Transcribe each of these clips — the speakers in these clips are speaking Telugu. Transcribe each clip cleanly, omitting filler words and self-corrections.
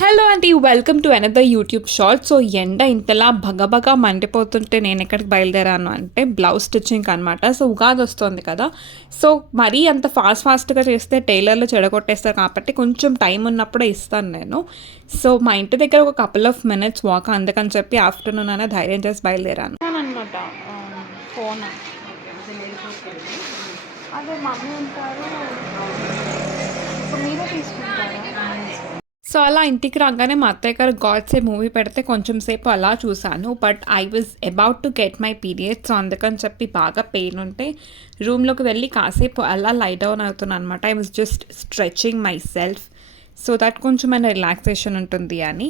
హలో అండి, welcome to another YouTube short. So ఎండ ఇంతలా భగభగా మండిపోతుంటే నేను ఎక్కడికి బయలుదేరాను అంటే బ్లౌజ్ స్టిచ్చింగ్ అనమాట. సో ఉగాది వస్తుంది కదా, సో మరీ అంత ఫాస్ట్గా చేస్తే టైలర్లు చెడగొట్టేస్తారు కాబట్టి కొంచెం టైం ఉన్నప్పుడే ఇస్తాను నేను. సో మా ఇంటి దగ్గర ఒక కపుల్ ఆఫ్ మినిట్స్ వాక్, అందుకని చెప్పి ఆఫ్టర్నూన్ అనే ధైర్యం చేసి బయలుదేరాను అనమాట. ఫోన్ అదే మమ్మీ ఉంటారు, మీరే తీసుకుంటారా? సో అలా ఇంటికి రాగానే మా అత్తయ్య గారు గాడ్సే మూవీ పెడితే కొంచెం సేపు అలా చూశాను. But I was about to get my periods. So అందుకని చెప్పి బాగా పెయిన్ ఉంటే రూమ్లోకి వెళ్ళి కాసేపు అలా లై డౌన్ అవుతున్నాను అనమాట. I was just stretching my self so that కొంచెం అయినా రిలాక్సేషన్ ఉంటుంది అని.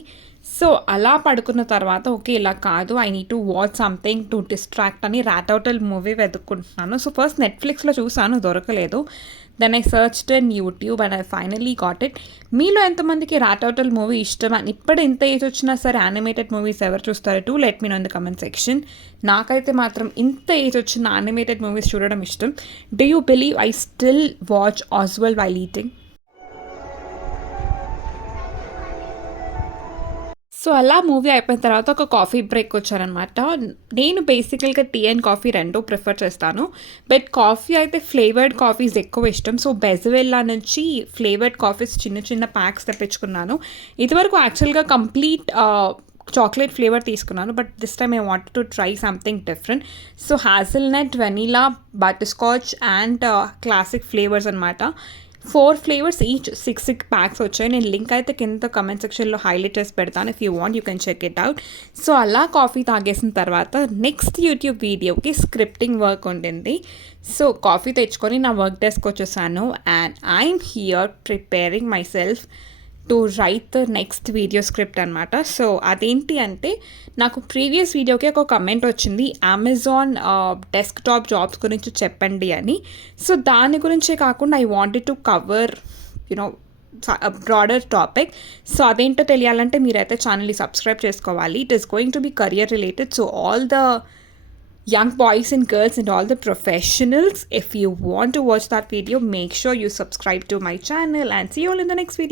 సో అలా పడుకున్న తర్వాత ఓకే ఇలా కాదు, I need to watch something to distract అని రాటౌటల్ మూవీ వెతుక్కుంటున్నాను. సో ఫస్ట్ నెట్ఫ్లిక్స్లో చూసాను, దొరకలేదు. Then I searched in YouTube and I finally got it. మీలో ఎంతమందికి రాటౌటల్ మూవీ ఇష్టం అని, ఇప్పుడు ఎంత ఏజ్ వచ్చినా సరే యానిమేటెడ్ మూవీస్ ఎవరు చూస్తారు? To let me know in the comment section. నాకైతే మాత్రం ఇంత ఏజ్ వచ్చిన యానిమేటెడ్ మూవీస్ చూడడం ఇష్టం. Do you believe I still watch as well while eating? So అలా మూవీ అయిపోయిన తర్వాత ఒక కాఫీ బ్రేక్ వచ్చారనమాట. నేను బేసికల్గా టీ అండ్ కాఫీ రెండూ ప్రిఫర్ చేస్తాను. బట్ కాఫీ అయితే ఫ్లేవర్డ్ కాఫీస్ ఎక్కువ ఇష్టం. సో బెజవెల్లా నుంచి ఫ్లేవర్డ్ కాఫీస్ చిన్న చిన్న ప్యాక్స్ తెప్పించుకున్నాను. ఇదివరకు యాక్చువల్గా కంప్లీట్ చాక్లెట్ ఫ్లేవర్ తీసుకున్నాను, but this time I want to try something different. So hazelnut, vanilla, butterscotch and classic flavours అనమాట. 4 ఫ్లేవర్స్ ఈచ్ 6 ప్యాక్స్ వచ్చాయి. నేను లింక్ అయితే కింద కమెంట్ సెక్షన్లో హైలైట్ చేసి పెడతాను. If you want you can check it out. So అలా కాఫీ తాగేసిన తర్వాత నెక్స్ట్ యూట్యూబ్ వీడియోకి స్క్రిప్టింగ్ వర్క్ ఉండింది. సో కాఫీ తెచ్చుకొని నా వర్క్ డెస్క్ వచ్చేసాను and I'm here preparing myself to write the next video script అనమాట. సో అదేంటి అంటే, నాకు ప్రీవియస్ వీడియోకి ఒక కమెంట్ వచ్చింది, అమెజాన్ డెస్క్టాప్ జాబ్స్ గురించి చెప్పండి అని. సో దాని గురించే కాకుండా I wanted to cover you know broader topic. So అదేంటో తెలియాలంటే మీరైతే ఛానల్ని సబ్స్క్రైబ్ చేసుకోవాలి. It is going to be career related. So all the young boys and girls and all the professionals, if you want to watch that video, make sure you subscribe to my channel and see you all in the next video.